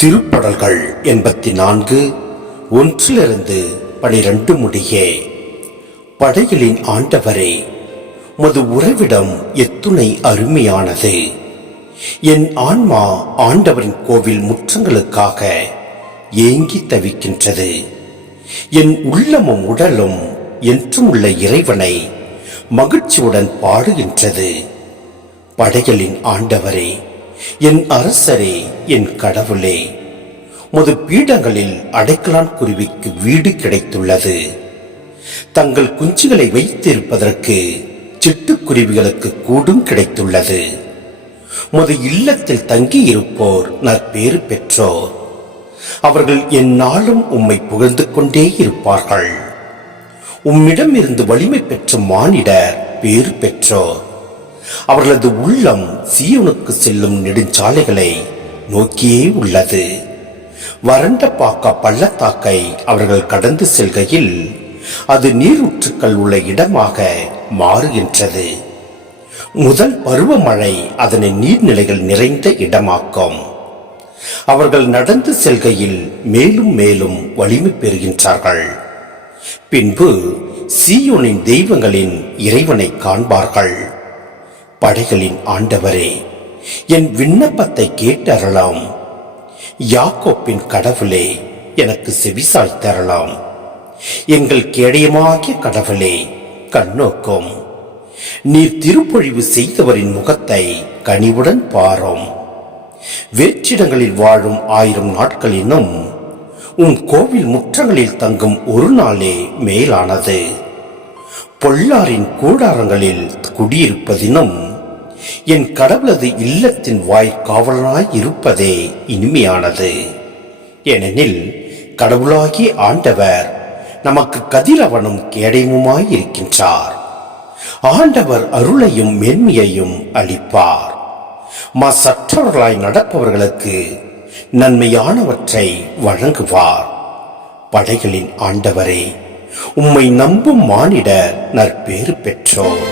திருப்படல்கள் 84 1 12 முடிய. படைகளின் ஆண்டவரே, மது உறைவிடம் எத்துணை அருமையானது. என் ஆன்மா ஆண்டவரின் கோவில் முற்றங்களுக்காக ஏங்கி தவிக்கின்றது. என் உள்ளமும் உடலும் என்றும் உள்ள இறைவனை மகிழ்ச்சியுடன் பாடுகின்றது. படைகளின் ஆண்டவரே, என் அரசரே, என் கடவுளே, முது பீடங்களில் அடைக்கலான் குருவிக்கு வீடு கிடைத்துள்ளது. தங்கள் குஞ்சுகளை வைத்திருப்பதற்கு சிட்டுக்குருவிகளுக்கு கூடும் கிடைத்துள்ளது. முது இல்லத்தில் தங்கியிருப்போர் நற்பேறு பெற்றோர். அவர்கள் எந்நாளும் உம்மை புகழ்ந்து கொண்டே இருப்பார்கள். உம்மிடம் இருந்து வலிமை பெற்ற மானிடர் பேறு பெற்றோர். அவர்களது உள்ளம் சீயோனுக்கு செல்லும் நெடுஞ்சாலைகளை நோக்கியே உள்ளது. வறண்ட பாக்கா பள்ளத்தாக்கை அவர்கள் கடந்து செல்கையில் அது நீரூற்றுக்கள் உள்ள இடமாக மாறுகின்றது. முதல் பருவமழை அதனை நீர்நிலைகள் நிறைந்த இடமாக்கும். அவர்கள் நடந்து செல்கையில் மேலும் மேலும் வலிமை பெறுகின்றார்கள். பின்பு சீயோனின் தெய்வங்களின் இறைவனை காண்பார்கள். படைகளின் ஆண்டவரே, என் விண்ணப்பத்தை கேட்டறலாம். யாக்கோப்பின் கடவுளே, எனக்கு செவிசாய் தரலாம். எங்கள் கேடயமாகிய கடவுளே, கண்ணோக்கும். நீர் திருப்பொழிவு செய்தவரின் முகத்தை கனிவுடன் பாரும். வேற்றிடங்களில் வாழும் 1000 நாட்களினும் உன் கோவில் முற்றங்களில் தங்கும் ஒரு நாளே மேலானது. பொல்லாரின் கூடாரங்களில் குடியிருப்பதினும் என் கடவுளது இல்லத்தின் வாய்க்காவலனாய் இருப்பதே இனிமையானது. ஏனெனில் கடவுளாகிய ஆண்டவர் நமக்கு கதிரவனும் கேடயமுமாய் இருக்கின்றார். ஆண்டவர் அருளையும் மேன்மையையும் அளிப்பார். சற்றவர்களாய் நடப்பவர்களுக்கு நன்மையானவற்றை வழங்குவார். படைகளின் ஆண்டவரே, உம்மை நம்பும் மானிடர் நற்பேறு பெற்றோர்.